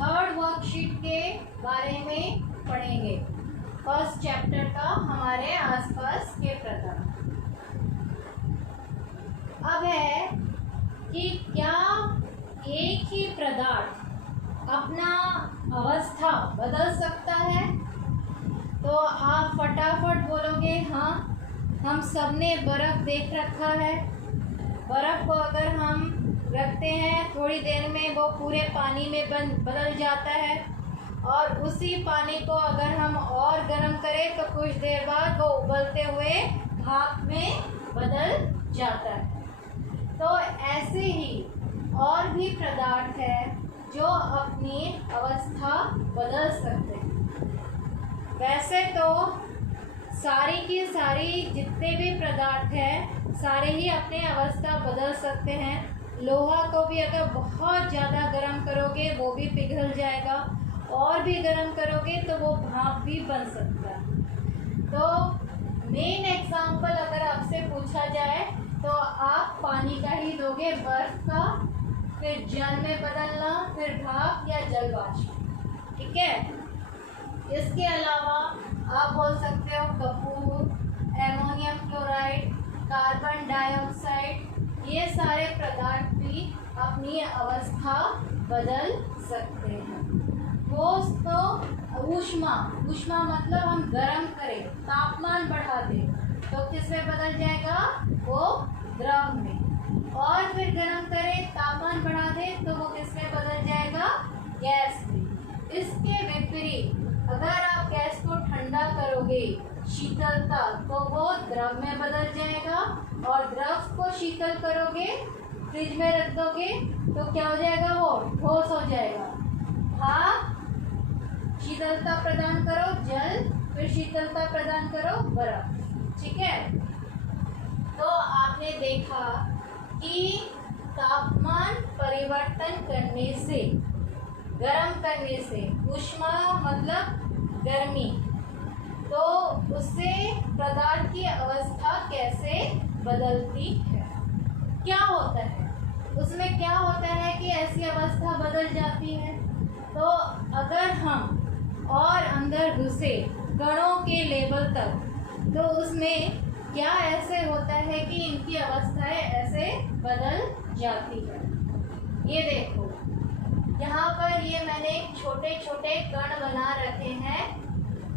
Third worksheet के बारे में पढ़ेंगे। फर्स्ट चैप्टर का हमारे आसपास के पदार्थ। अब है कि क्या एक ही पदार्थ अपना अवस्था बदल सकता है? तो आप फटाफट बोलोगे हाँ। हम सबने बर्फ़ देख रखा है। बर्फ़ को अगर हम रखते हैं थोड़ी देर में वो पूरे पानी में बदल जाता है, और उसी पानी को अगर हम और गर्म करें तो कुछ देर बाद वो उबलते हुए भाप में बदल जाता है। तो ऐसे ही और भी पदार्थ है जो अपनी अवस्था बदल सकते हैं। वैसे तो सारी की सारी जितने भी पदार्थ हैं सारे ही अपने अवस्था बदल सकते हैं। लोहा को भी अगर बहुत ज़्यादा गर्म करोगे वो भी पिघल जाएगा, और भी गर्म करोगे तो वो भाप भी बन सकता है। तो मेन एग्जांपल अगर आपसे पूछा जाए तो आप पानी का ही दोगे, बर्फ का, फिर जल में बदलना, फिर भाप या जल वाष्प। ठीक है। इसके अलावा आप बोल सकते हो Kapoor, ammonium chloride, carbon dioxide, ये सारे पदार्थ भी अपनी अवस्था बदल सकते हैं। वो तो ऊष्मा मतलब हम गर्म करें, तापमान बढ़ा दें तो किस में बदल जाएगा? वो द्रव में। और फिर गर्म करें, तापमान बढ़ा दें तो वो किस में बदल जाएगा? गैस में। इसके विपरीत अगर आप गैस को ठंडा करोगे, शीतलता, तो वो द्रव में बदल जाएगा, और द्रव को शीतल करोगे, फ्रिज में रख दोगे तो क्या हो जाएगा? वो ठोस हो जाएगा। भाप, शीतलता प्रदान करो जल, फिर शीतलता प्रदान करो बर्फ। ठीक है। तो आपने देखा कि तापमान परिवर्तन करने से, गर्म करने से, ऊष्मा मतलब गर्मी, तो उससे पदार्थ की अवस्था कैसे बदलती है? क्या होता है उसमें? क्या होता है कि ऐसी अवस्था बदल जाती है? तो अगर हम और अंदर घुसे कणों के लेवल तक, तो उसमें क्या ऐसे होता है कि इनकी अवस्थाएं ऐसे बदल जाती है। ये देखो, यहाँ पर ये मैंने छोटे छोटे कण बना रखे हैं।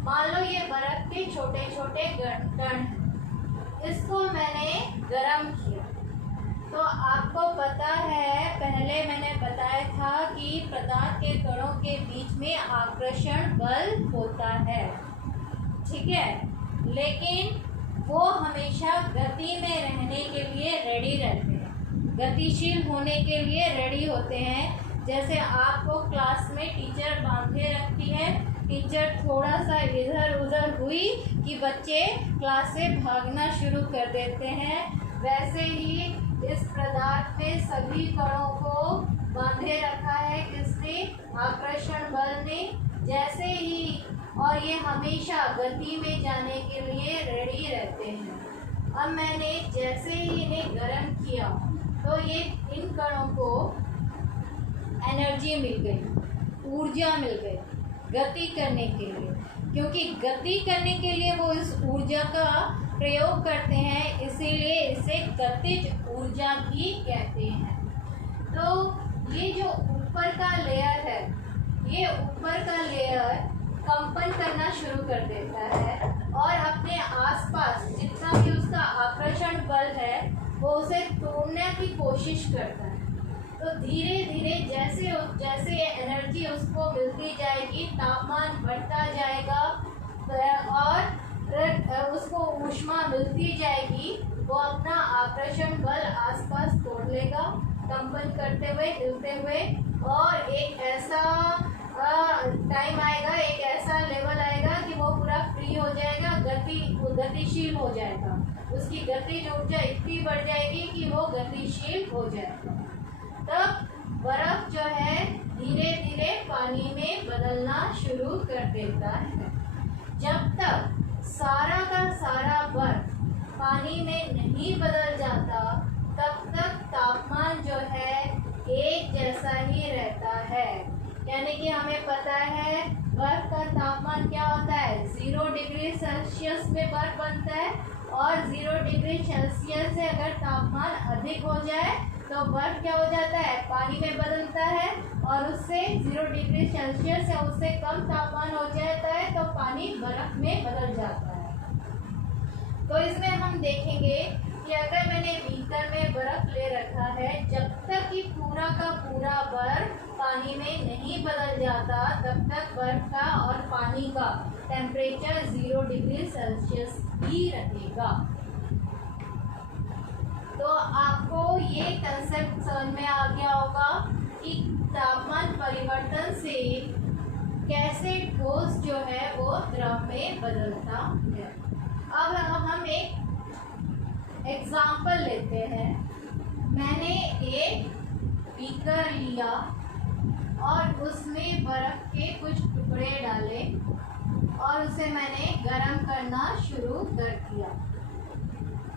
मान लो ये बर्फ के छोटे छोटे कण हैं। इसको मैंने गर्म किया तो आपको पता है, पहले मैंने बताया था कि पदार्थ के कणों के बीच में आकर्षण बल होता है। ठीक है। लेकिन वो हमेशा गति में रहने के लिए रेडी रहते हैं, गतिशील होने के लिए रेडी होते हैं। जैसे आपको क्लास में टीचर बांधे रखती है, टीचर थोड़ा सा इधर उधर हुई कि बच्चे क्लास से भागना शुरू कर देते हैं, वैसे ही इस पदार्थ में सभी कणों को बांधे रखा है किसने? आकर्षण बल ने। जैसे ही, और ये हमेशा गति में जाने के लिए रेडी रहते हैं। अब मैंने जैसे ही इन्हें गर्म किया तो ये इन कणों को एनर्जी मिल गई, ऊर्जा मिल गई गति करने के लिए, क्योंकि गति करने के लिए वो इस ऊर्जा का प्रयोग करते हैं, इसीलिए इसे गतिज ऊर्जा भी कहते हैं। तो ये जो ऊपर का लेयर है, ये ऊपर का लेयर कंपन करना शुरू कर देता है और अपने आसपास जितना भी उसका आकर्षण बल है वो उसे तोड़ने की कोशिश करता है। तो धीरे धीरे जैसे जैसे ये एनर्जी उसको मिलती जाएगी, तापमान बढ़ता जाएगा और उसको ऊष्मा मिलती जाएगी, वो अपना आकर्षण बल आसपास तोड़ लेगा, कंपन करते हुए, हिलते हुए, और एक ऐसा टाइम आएगा, एक ऐसा लेवल आएगा कि वो पूरा फ्री हो जाएगा, गतिशील हो जाएगा। उसकी गतिज ऊर्जा इतनी बढ़ जाएगी कि वो गतिशील हो जाएगा। तब बर्फ जो है धीरे धीरे पानी में बदलना शुरू कर देता है। जब तक सारा का सारा बर्फ पानी में नहीं बदल जाता तब तक तापमान जो है एक जैसा ही रहता है। यानी कि हमें पता है बर्फ का तापमान क्या होता है, 0 डिग्री सेल्सियस में बर्फ बनता है और 0 डिग्री सेल्सियस से अगर तापमान अधिक हो जाए तो बर्फ क्या हो जाता है, पानी में बदलता है और उससे 0 डिग्री सेल्सियस या उससे कम तापमान हो जाता है तो पानी बर्फ में बदल जाता है। तो इसमें हम देखेंगे कि अगर मैंने बीकर में बर्फ ले रखा है, जब तक कि पूरा का पूरा बर्फ पानी में नहीं बदल जाता तब तक बर्फ का और पानी का टेम्परेचर 0 डिग्री सेल्सियस ही रहेगा। तो आपको ये कंसेप्ट समझ में आ गया होगा कि तापमान परिवर्तन से कैसे ठोस जो है वो द्रव में बदलता है। अब हम एक एग्जाम्पल लेते हैं। मैंने एक बीकर लिया और उसमें बर्फ के कुछ टुकड़े डाले और उसे मैंने गर्म करना शुरू कर दिया।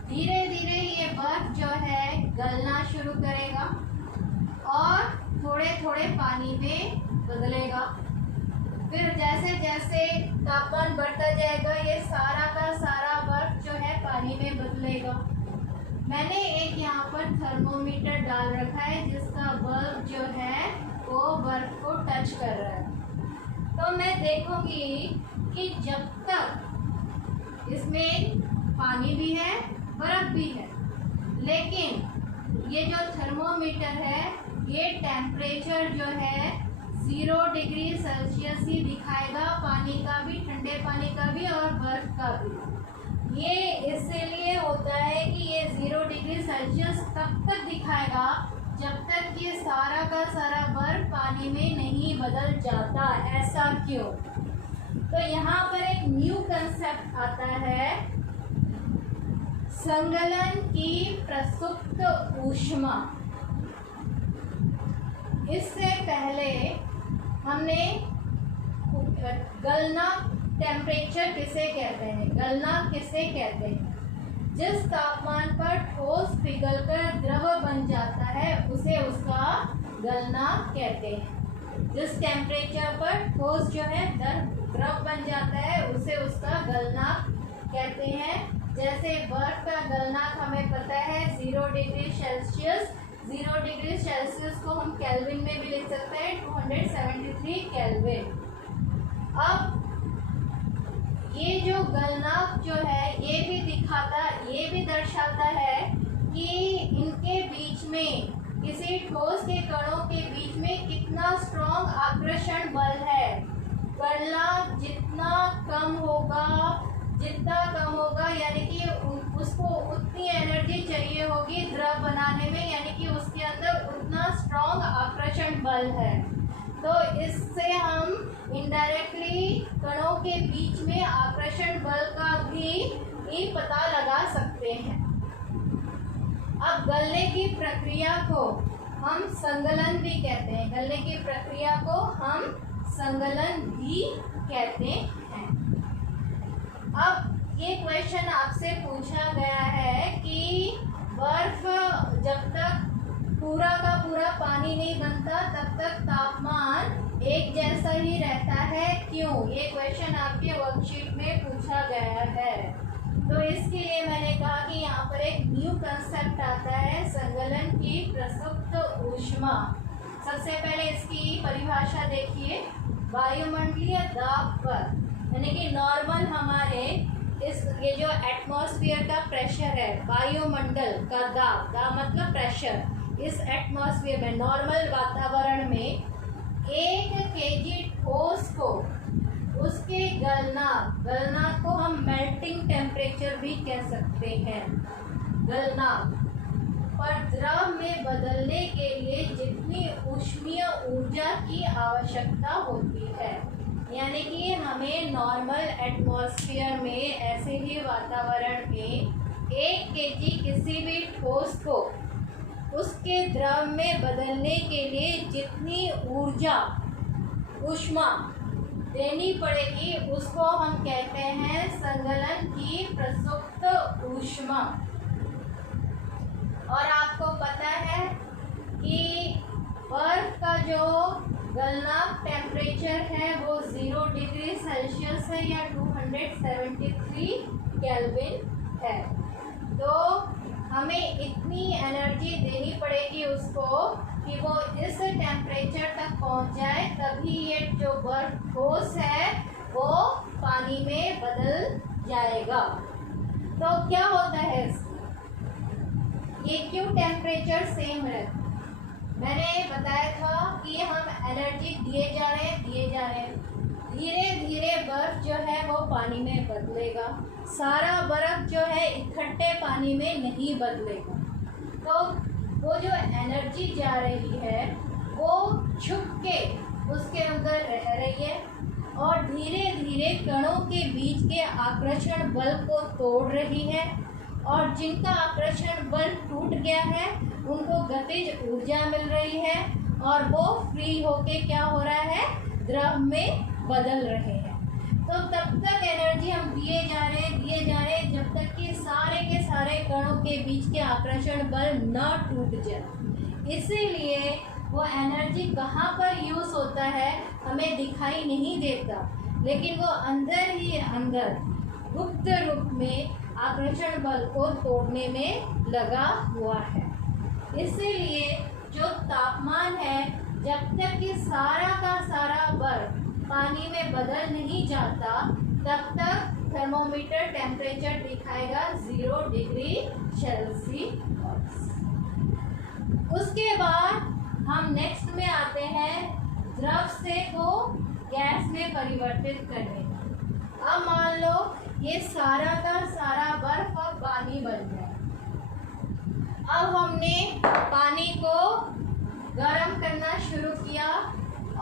धीरे धीरे ये बर्फ जो है गलना शुरू करेगा और थोड़े थोड़े पानी में बदलेगा। फिर जैसे जैसे तापमान बढ़ता जाएगा ये सारा का सारा बर्फ जो है पानी में बदलेगा। मैंने एक यहाँ पर थर्मोमीटर डाल रखा है जिसका बल्ब जो है वो बर्फ को टच कर रहा है। तो मैं देखूंगी कि जब तक इसमें पानी भी है बर्फ भी है, लेकिन ये जो थर्मोमीटर है ये टेम्परेचर जो है 0 डिग्री सेल्सियस ही दिखाएगा, पानी का भी, ठंडे पानी का भी और बर्फ का भी। ये इसीलिए होता है कि ये 0 डिग्री सेल्सियस तब तक दिखाएगा जब तक ये सारा का सारा बर्फ पानी में नहीं बदल जाता। ऐसा क्यों? तो यहाँ पर एक न्यू कंसेप्ट आता है, संगलन की प्रसुप्त ऊष्मा। इससे पहले हमने गलना टेम्परेचर किसे कहते हैं, गलना किसे कहते हैं? जिस तापमान पर ठोस पिघलकर द्रव बन जाता है उसे उसका गलना कहते हैं। जिस टेम्परेचर पर ठोस जो है द्रव बन जाता है उसे उसका गलना कहते हैं। जैसे बर्फ का गलनांक हमें पता है 0 डिग्री सेल्सियस। 0 डिग्री सेल्सियस को हम केल्विन में भी लिख सकते हैं, 273 केल्विन। अब ये जो गलनांक जो है ये भी दर्शाता है कि इनके बीच में, किसी ठोस के कणों के बीच में कितना स्ट्रॉन्ग आकर्षण बल है। गलनांक जितना कम होगा यानी कि उसको उतनी एनर्जी चाहिए होगी द्रव बनाने में, यानी कि उसके अंदर उतना स्ट्रॉन्ग आकर्षण बल है। तो इससे हम इनडायरेक्टली कणों के बीच में आकर्षण बल का भी पता लगा सकते हैं। अब गलने की प्रक्रिया को हम संगलन भी कहते हैं, गलने की प्रक्रिया को हम संगलन भी कहते हैं। अब ये क्वेश्चन आपसे पूछा गया है कि बर्फ जब तक पूरा का पूरा पानी नहीं बनता तब तक तापमान एक जैसा ही रहता है, क्यों? ये क्वेश्चन आपके वर्कशीट में पूछा गया है। तो इसके लिए मैंने कहा कि यहाँ पर एक न्यू कंसेप्ट आता है, संगलन की प्रसुप्त ऊष्मा। सबसे पहले इसकी परिभाषा देखिए। वायुमंडलीय दाब पर, यानी कि नॉर्मल हमारे ये जो एटमॉस्फेयर का प्रेशर है, वायुमंडल का दाब, मतलब प्रेशर, इस एटमॉस्फेयर में नॉर्मल वातावरण में 1 केजी ठोस को उसके गलनांक को हम मेल्टिंग टेम्परेचर भी कह सकते हैं। गलनांक पर द्रव में बदलने के लिए जितनी ऊष्मीय ऊर्जा की आवश्यकता होती है, यानी कि हमें नॉर्मल एटमॉस्फेयर में, ऐसे ही वातावरण में 1 केजी किसी भी ठोस को उसके द्रव में बदलने के लिए जितनी ऊष्मा देनी पड़ेगी उसको हम कहते हैं संगलन की प्रसुप्त ऊष्मा। और आपको पता है कि बर्फ का जो गलना टेम्परेचर है वो 0 डिग्री सेल्सियस है या 273 केल्विन है। तो हमें इतनी एनर्जी देनी पड़ेगी उसको कि वो इस टेम्परेचर तक पहुंच जाए, तभी ये जो बर्फ ठोस है वो पानी में बदल जाएगा। तो क्या होता है ये क्यों टेम्परेचर सेम रहता है? मैंने बताया था कि हम एनर्जी दिए जा रहे हैं, धीरे धीरे बर्फ जो है वो पानी में बदलेगा। सारा बर्फ जो है इकट्ठे पानी में नहीं बदलेगा। तो वो जो एनर्जी जा रही है वो छुप के उसके अंदर रह रही है और धीरे धीरे कणों के बीच के आकर्षण बल को तोड़ रही है, और जिनका आकर्षण बल टूट गया है उनको गतिज ऊर्जा मिल रही है और वो फ्री होके क्या हो रहा है, द्रव में बदल रहे हैं। तो तब तक एनर्जी हम दिए जा रहे हैं जब तक कि सारे के सारे कणों के बीच के आकर्षण बल न टूट जाए। इसीलिए वो एनर्जी कहाँ पर यूज़ होता है हमें दिखाई नहीं देता, लेकिन वो अंदर ही अंदर गुप्त रूप में आकर्षण बल को तोड़ने में लगा हुआ है। इसीलिए जो तापमान है, जब तक कि सारा का सारा बर्फ पानी में बदल नहीं जाता तब तक थर्मोमीटर टेम्परेचर दिखाएगा 0 डिग्री सेल्सियस। उसके बाद हम नेक्स्ट में आते हैं द्रव से को गैस में परिवर्तित करने। अब मान लो ये सारा का सारा बर्फ अब पानी बन गया। अब हमने पानी को गर्म करना शुरू किया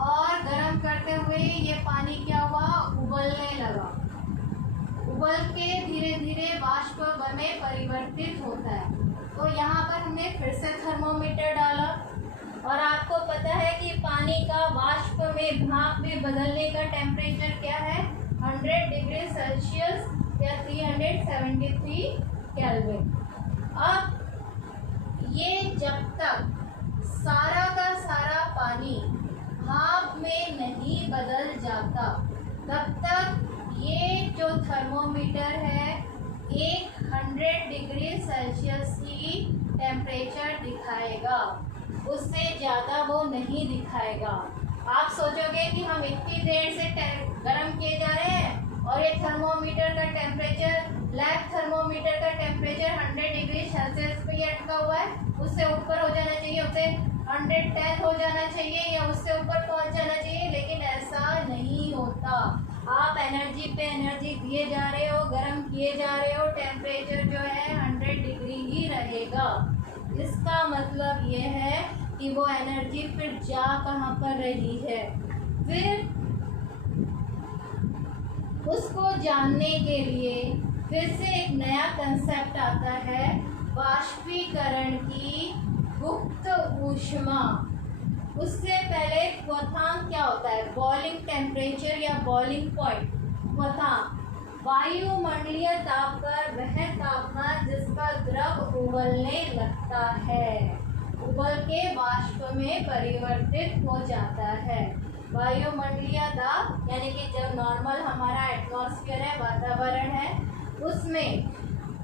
और गर्म करते हुए ये पानी क्या हुआ, उबलने लगा। उबल के धीरे धीरे वाष्प में परिवर्तित होता है। तो यहाँ पर हमने फिर से थर्मोमीटर डाला और आपको पता है कि पानी का वाष्प में भाप में बदलने का टेम्परेचर क्या है, 100 डिग्री सेल्सियस या 373 केल्विन। अब ये जब तक सारा का सारा पानी भाप में नहीं बदल जाता तब तक ये जो थर्मोमीटर है 100 डिग्री सेल्सियस ही टेम्परेचर दिखाएगा, उससे ज़्यादा वो नहीं दिखाएगा। आप सोचोगे कि हम इतनी देर से गर्म किए जा रहे हैं और ये थर्मोमीटर का टेम्परेचर, लैब थर्मोमीटर का टेम्परेचर 100 डिग्री सेल्सियस पे ही अटका हुआ है, उससे ऊपर हो जाना चाहिए, उससे 110 हो जाना चाहिए या उससे ऊपर पहुंच जाना चाहिए, लेकिन ऐसा नहीं होता। आप एनर्जी पे एनर्जी दिए जा रहे हो, गर्म किए जा रहे हो, टेम्परेचर जो है 100 डिग्री ही रहेगा। इसका मतलब ये है कि वो एनर्जी फिर जा कहाँ पर रही है। फिर उसको जानने के लिए फिर से एक नया कंसेप्ट आता है, वाष्पीकरण की गुप्त ऊष्मा। उससे पहले क्वथनांक क्या होता है, बॉइलिंग टेम्परेचर या बॉइलिंग पॉइंट। क्वथनांक वायुमंडलीय ताप पर वह तापमान जिस पर द्रव उबलने लगता है, उबल के वाष्प में परिवर्तित हो जाता है। वायुमंडलीय दाब यानी कि जब नॉर्मल हमारा एटमॉस्फेयर है, वातावरण है, उसमें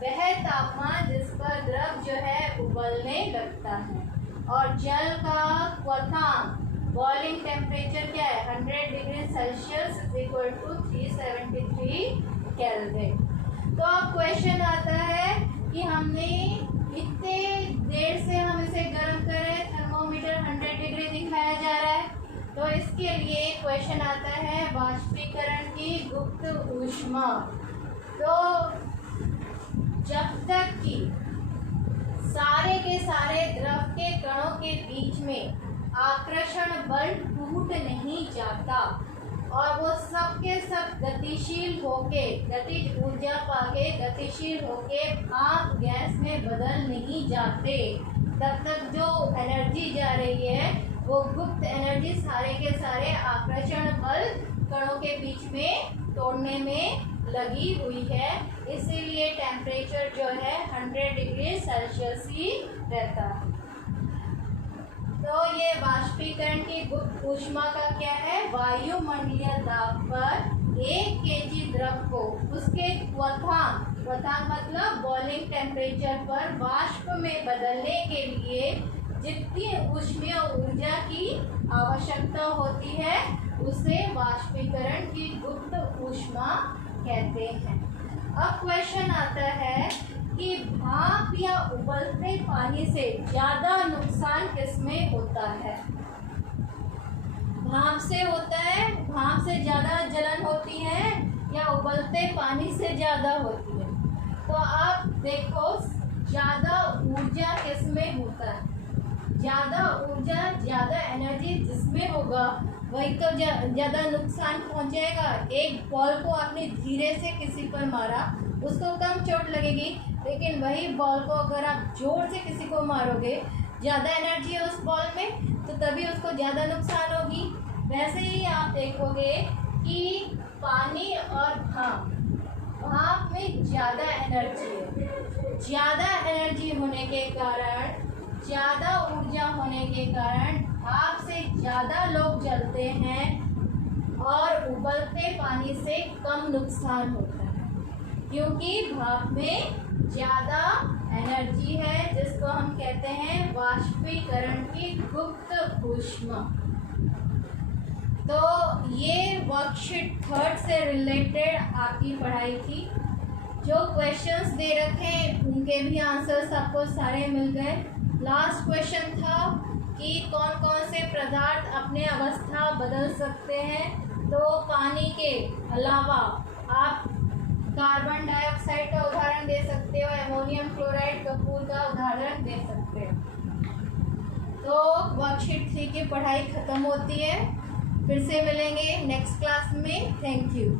वह तापमान जिस पर द्रव जो है उबलने लगता है। और जल का क्वथनांक बॉइलिंग टेम्परेचर क्या है, 100 डिग्री सेल्सियस = 373 केल्विन। तो अब क्वेश्चन आता है कि हमने इतने देर से हम इसे गर्म कर रहे हैं, थर्मोमीटर 100 डिग्री दिखाया जा रहा है, तो इसके लिए क्वेश्चन आता है वाष्पीकरण की गुप्त ऊष्मा। तो जब तक कि सारे के सारे द्रव के कणों के बीच में आकर्षण बल टूट नहीं जाता और वो सब के सब गतिशील होके, गतिज ऊर्जा पाके गतिशील होके भाप गैस में बदल नहीं जाते, तब तक जो एनर्जी जा रही है वो गुप्त एनर्जी सारे के सारे आकर्षण बल कणों के बीच में तोड़ने में लगी हुई है। इसीलिए टेम्परेचर जो है 100 डिग्री सेल्सियस ही रहता है। तो ये वाष्पीकरण की गुप्त ऊष्मा का क्या है, वायुमंडलीय दाब पर 1 kg द्रव को उसके क्वथांक मतलब बॉइलिंग टेम्परेचर पर वाष्प में बदलने के लिए जितनी ऊष्मीय ऊर्जा की आवश्यकता होती है उसे वाष्पीकरण की गुप्त ऊष्मा कहते हैं। अब क्वेश्चन आता है कि भाप या उबलते पानी से ज्यादा नुकसान किसमें होता है? भाप से होता है, भाप से ज्यादा जलन होती है या उबलते पानी से ज्यादा होती है? तो आप देखो ज्यादा ऊर्जा किसमें होता है, ज्यादा ऊर्जा ज्यादा एनर्जी जिसमें होगा वही तो ज्यादा नुकसान पहुंचाएगा। एक बॉल को आपने धीरे से किसी पर मारा उसको कम चोट लगेगी, लेकिन वही बॉल को अगर आप जोर से किसी को मारोगे, ज़्यादा एनर्जी है उस बॉल में तो तभी उसको ज़्यादा नुकसान होगी। वैसे ही आप देखोगे कि पानी और भाप में ज़्यादा एनर्जी है, ज़्यादा एनर्जी होने के कारण, ज़्यादा ऊर्जा होने के कारण भाप से ज़्यादा लोग जलते हैं और उबलते पानी से कम नुकसान होता है, क्योंकि भाप में ज़्यादा एनर्जी है जिसको हम कहते हैं वाष्पीकरण की गुप्त ऊष्मा। तो ये वर्कशीट 3 से रिलेटेड आपकी पढ़ाई थी। जो क्वेश्चंस दे रखे हैं उनके भी आंसर्स आपको सारे मिल गए। लास्ट क्वेश्चन था कि कौन कौन से पदार्थ अपने अवस्था बदल सकते हैं। तो पानी के अलावा आप कार्बन डाइऑक्साइड का उदाहरण दे सकते हो, अमोनियम क्लोराइड, कपूर का उदाहरण दे सकते हो। तो वर्कशीट 3 की पढ़ाई खत्म होती है। फिर से मिलेंगे नेक्स्ट क्लास में। Thank you.